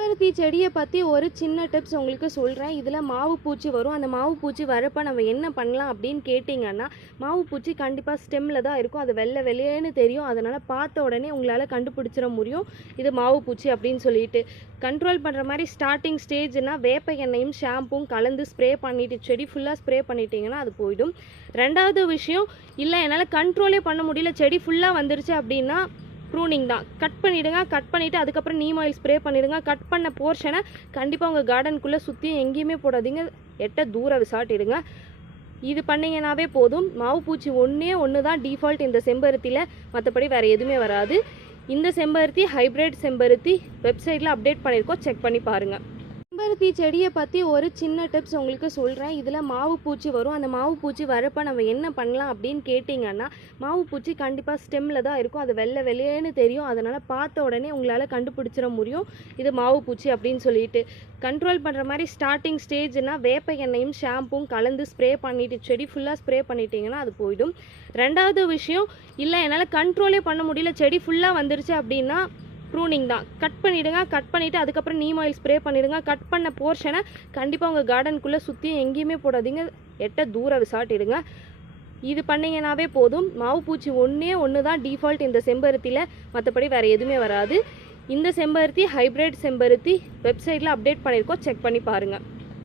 செம்பருத்தி செடியை பற்றி ஒரு சின்ன டிப்ஸ் உங்களுக்கு சொல்கிறேன் இதில் மாவு பூச்சி வரும். அந்த மாவு பூச்சி வரப்போ நம்ம என்ன பண்ணலாம் அப்படின்னு கேட்டிங்கன்னா மாவு பூச்சி கண்டிப்பாக ஸ்டெம்மில் தான் இருக்கும். அது வெள்ளை வெளியேன்னு தெரியும். அதனால் பார்த்த உடனே உங்களால் கண்டுபிடிச்சிட முடியும். இது மாவு பூச்சி அப்படின்னு சொல்லிட்டு. கண்ட்ரோல் பண்ணுற மாதிரி ஸ்டார்டிங் ஸ்டேஜ்னா வேப்ப எண்ணெயும் ஷாம்பும் கலந்து ஸ்ப்ரே பண்ணிட்டு செடி ஃபுல்லாக ஸ்ப்ரே பண்ணிட்டீங்கன்னா அது போயிடும். ரெண்டாவது விஷயம் இல்லை என்னால் கண்ட்ரோலே பண்ண முடியல. செடி ஃபுல்லாக வந்துருச்சு அப்படின்னா ப்ரூனிங் தான். கட் பண்ணிவிடுங்க கட் பண்ணிவிட்டு அதுக்கப்புறம் நீம் ஆயில் ஸ்ப்ரே பண்ணிவிடுங்க கட் பண்ண போர்ஷனை கண்டிப்பாக உங்கள் கார்டனுக்குள்ளே சுற்றி எங்கேயுமே போடாதீங்க. எட்ட தூர விசாட்டிடுங்க. இது பண்ணிங்கனாவே போதும். மாவு பூச்சி ஒன்றே ஒன்று தான் டிஃபால்ட் இந்த செம்பருத்தியில். மற்றபடி வேறு எதுவுமே வராது. இந்த செம்பருத்தி ஹைப்ரிட் செம்பருத்தி வெப்சைட்டில் அப்டேட் பண்ணியிருக்கோம். செக் பண்ணி பாருங்கள் செம்பருத்தி செடியை பற்றி ஒரு சின்ன டிப்ஸ் உங்களுக்கு சொல்கிறேன் இதில் மாவு பூச்சி வரும். அந்த மாவு பூச்சி வரப்போ நம்ம என்ன பண்ணலாம் அப்படின்னு கேட்டிங்கன்னா மாவு பூச்சி கண்டிப்பாக ஸ்டெம்மில் தான் இருக்கும். அது வெள்ளை வெளியேன்னு தெரியும். அதனால் பார்த்த உடனே உங்களால் கண்டுபிடிச்சிட முடியும். இது மாவு பூச்சி அப்படின்னு சொல்லிட்டு. கண்ட்ரோல் பண்ணுற மாதிரி ஸ்டார்டிங் ஸ்டேஜ்னா வேப்ப எண்ணெயும் ஷாம்பும் கலந்து ஸ்ப்ரே பண்ணிட்டு செடி ஃபுல்லாக ஸ்ப்ரே பண்ணிட்டீங்கன்னா அது போயிடும். ரெண்டாவது விஷயம் இல்லை என்னால் கண்ட்ரோலே பண்ண முடியல. செடி ஃபுல்லாக வந்துருச்சு அப்படின்னா ப்ரூனிங் தான். கட் பண்ணிவிடுங்க கட் பண்ணிவிட்டு அதுக்கப்புறம் நீம் ஆயில் ஸ்ப்ரே பண்ணிவிடுங்க கட் பண்ண போர்ஷனை கண்டிப்பாக உங்கள் கார்டனுக்குள்ளே சுற்றி எங்கேயுமே போடாதீங்க. எட்ட தூர விசாட்டிடுங்க. இது பண்ணிங்கனாவே போதும். மாவு பூச்சி ஒன்றே ஒன்று தான் டிஃபால்ட் இந்த செம்பருத்தியில். மற்றபடி வேறு எதுவுமே வராது. இந்த செம்பருத்தி ஹைப்ரிட் செம்பருத்தி வெப்சைட்டில் அப்டேட் பண்ணியிருக்கோம். செக் பண்ணி பாருங்கள்